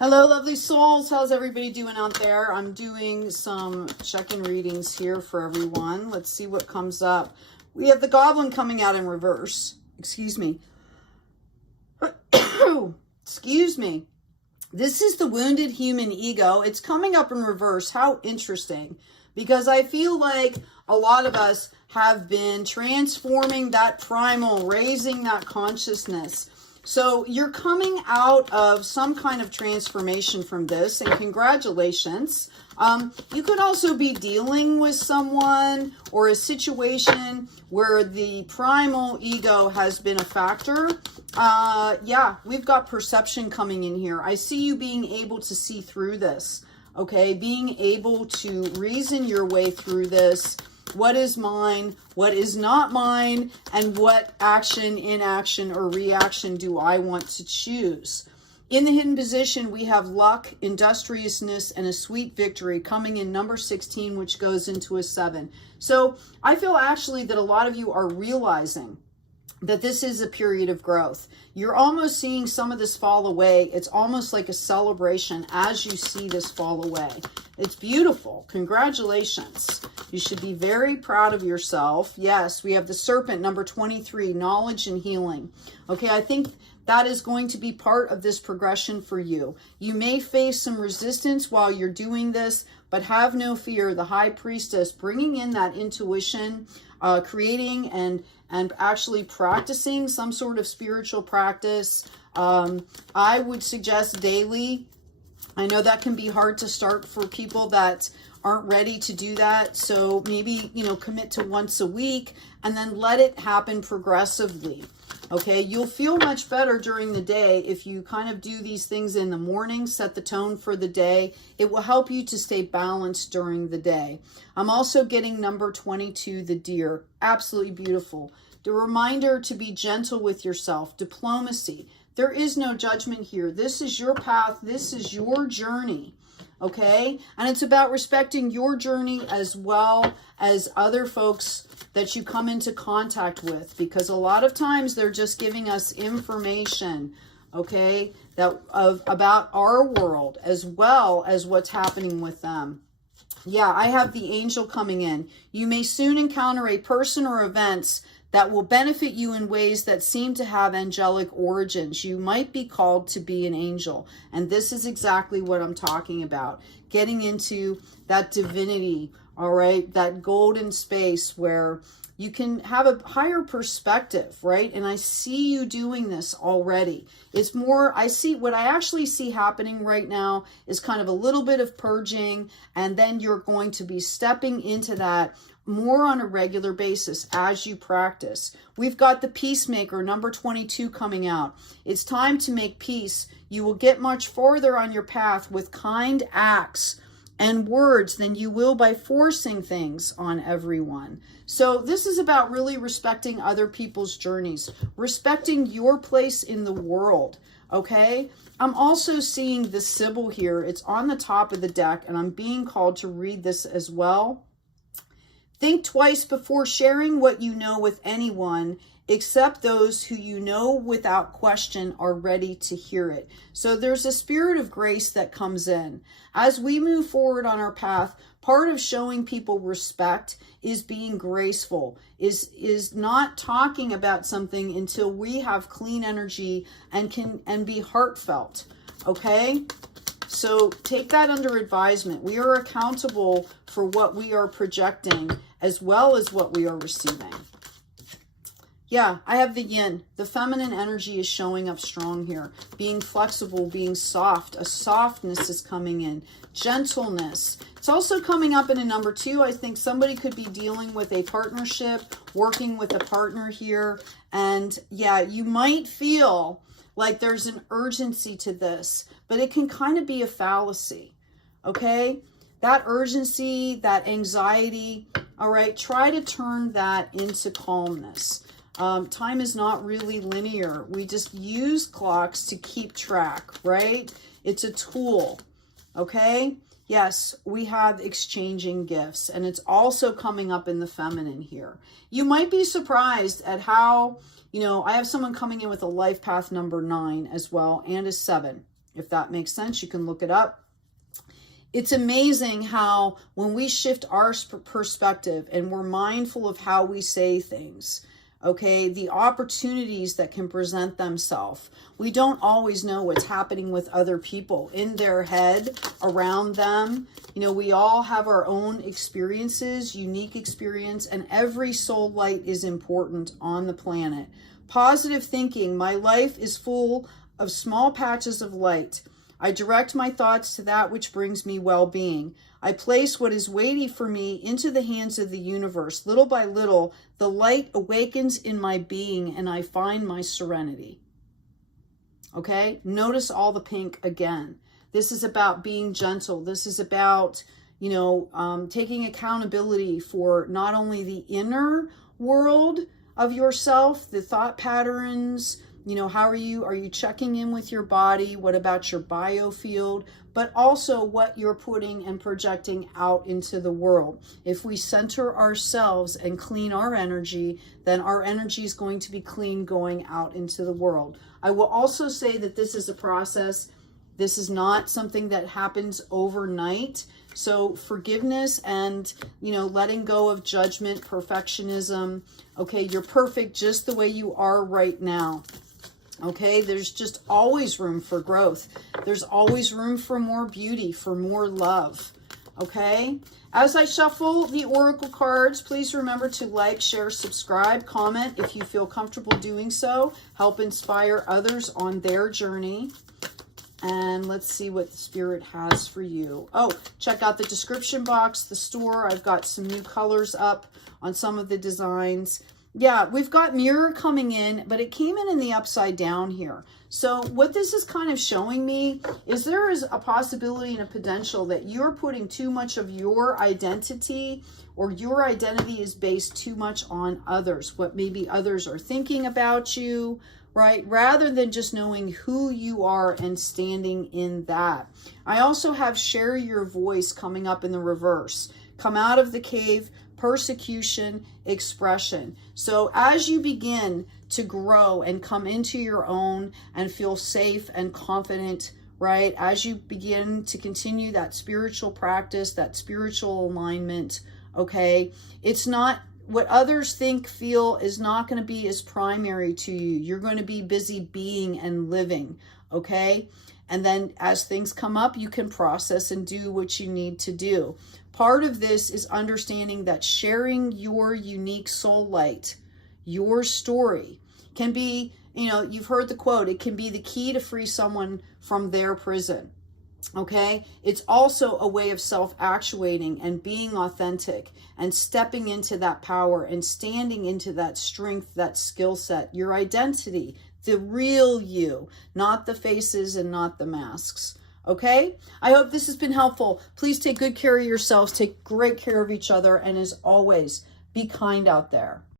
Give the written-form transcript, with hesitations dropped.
Hello, lovely souls. How's everybody doing out there? I'm doing some check-in readings here for everyone. Let's see what comes up. We have the Goblin coming out in reverse. Excuse me. Excuse me. This is the wounded human ego. It's coming up in reverse. How interesting. Because I feel like a lot of us have been transforming that primal, raising that consciousness. So you're coming out of some kind of transformation from this, and congratulations. You could also be dealing with someone or a situation where the primal ego has been a factor. Yeah, we've got perception coming in here. I see you being able to see through this, okay? Being able to reason your way through this. What is mine, what is not mine, and what action, inaction, or reaction do I want to choose? In the hidden position, we have luck, industriousness, and a sweet victory coming in number 16, which goes into a 7. So I feel actually that a lot of you are realizing that this is a period of growth. You're almost seeing some of this fall away. It's almost like a celebration as you see this fall away. It's beautiful. Congratulations. You should be very proud of yourself. Yes, we have the Serpent, number 23, knowledge and healing. Okay, I think that is going to be part of this progression for you. You may face some resistance while you're doing this, but have no fear. The High Priestess bringing in that intuition, creating and actually practicing some sort of spiritual practice. I would suggest daily. I know that can be hard to start for people that aren't ready to do that. So maybe, commit to once a week and then let it happen progressively. Okay, you'll feel much better during the day if you kind of do these things in the morning, set the tone for the day. It will help you to stay balanced during the day. I'm also getting number 22, the Deer. Absolutely beautiful. The reminder to be gentle with yourself. Diplomacy. There is no judgment here. This is your path. This is your journey. Okay? And it's about respecting your journey as well as other folks that you come into contact with, because a lot of times they're just giving us information, okay, about our world as well as what's happening with them. Yeah, I have the Angel coming in. You may soon encounter a person or events that will benefit you in ways that seem to have angelic origins. You might be called to be an angel. And this is exactly what I'm talking about. Getting into that divinity, all right? That golden space where you can have a higher perspective, right? And I see you doing this already. It's more, what I actually see happening right now is kind of a little bit of purging, and then you're going to be stepping into that more on a regular basis as you practice. We've got the Peacemaker, number 22, coming out. It's time to make peace. You will get much farther on your path with kind acts and words than you will by forcing things on everyone. So this is about really respecting other people's journeys, respecting your place in the world, okay? I'm also seeing the Sybil here. It's on the top of the deck, and I'm being called to read this as well. Think twice before sharing what you know with anyone, except those who you know without question are ready to hear it. So there's a spirit of grace that comes in. As we move forward on our path, part of showing people respect is being graceful, is not talking about something until we have clean energy and be heartfelt, okay? So take that under advisement. We are accountable for what we are projecting as well as what we are receiving. Yeah, I have the Yin. The feminine energy is showing up strong here. Being flexible, being soft. A softness is coming in. Gentleness. It's also coming up in a number 2. I think somebody could be dealing with a partnership, working with a partner here. And yeah, you might feel like there's an urgency to this, but it can kind of be a fallacy, okay? That urgency, that anxiety, all right, try to turn that into calmness. Time is not really linear. We just use clocks to keep track, right? It's a tool, okay? Yes, we have exchanging gifts, and it's also coming up in the feminine here. You might be surprised at how, I have someone coming in with a life path number 9 as well, and a 7. If that makes sense, you can look it up. It's amazing how when we shift our perspective and we're mindful of how we say things, okay, the opportunities that can present themselves. We don't always know what's happening with other people in their head, around them. You know, we all have our own experiences, unique experience, and every soul light is important on the planet. Positive thinking. My life is full of small patches of light. I direct my thoughts to that which brings me well-being. I place what is weighty for me into the hands of the universe. Little by little, the light awakens in my being and I find my serenity. Okay? Notice all the pink again. This is about being gentle. This is about, you know, taking accountability for not only the inner world of yourself, the thought patterns, you know, how are you checking in with your body? What about your biofield? But also what you're putting and projecting out into the world. If we center ourselves and clean our energy, then our energy is going to be clean going out into the world. I will also say that this is a process. This is not something that happens overnight. So forgiveness and, you know, letting go of judgment, perfectionism. Okay, you're perfect just the way you are right now. Okay, there's just always room for growth. There's always room for more beauty, for more love. Okay, as I shuffle the oracle cards, please remember to like, share, subscribe, comment if you feel comfortable doing so. Help inspire others on their journey. And let's see what the Spirit has for you. Oh, check out the description box, the store. I've got some new colors up on some of the designs. Yeah, we've got mirror coming in, but it came in the upside down here. So what this is kind of showing me is there is a possibility and a potential that you're putting too much of your identity, or your identity is based too much on others, what maybe others are thinking about you, right? Rather than just knowing who you are and standing in that. I also have share your voice coming up in the reverse. Come out of the cave, persecution, expression. So as you begin to grow and come into your own and feel safe and confident, right? As you begin to continue that spiritual practice, that spiritual alignment, okay? It's not what others think, feel is not going to be as primary to you. You're going to be busy being and living, okay? And then as things come up, you can process and do what you need to do. Part of this is understanding that sharing your unique soul light, your story, can be, you know, you've heard the quote, it can be the key to free someone from their prison. Okay, it's also a way of self-actuating and being authentic and stepping into that power and standing into that strength, that skill set, your identity, the real you, not the faces and not the masks. Okay, I hope this has been helpful. Please take good care of yourselves, take great care of each other, and as always, be kind out there.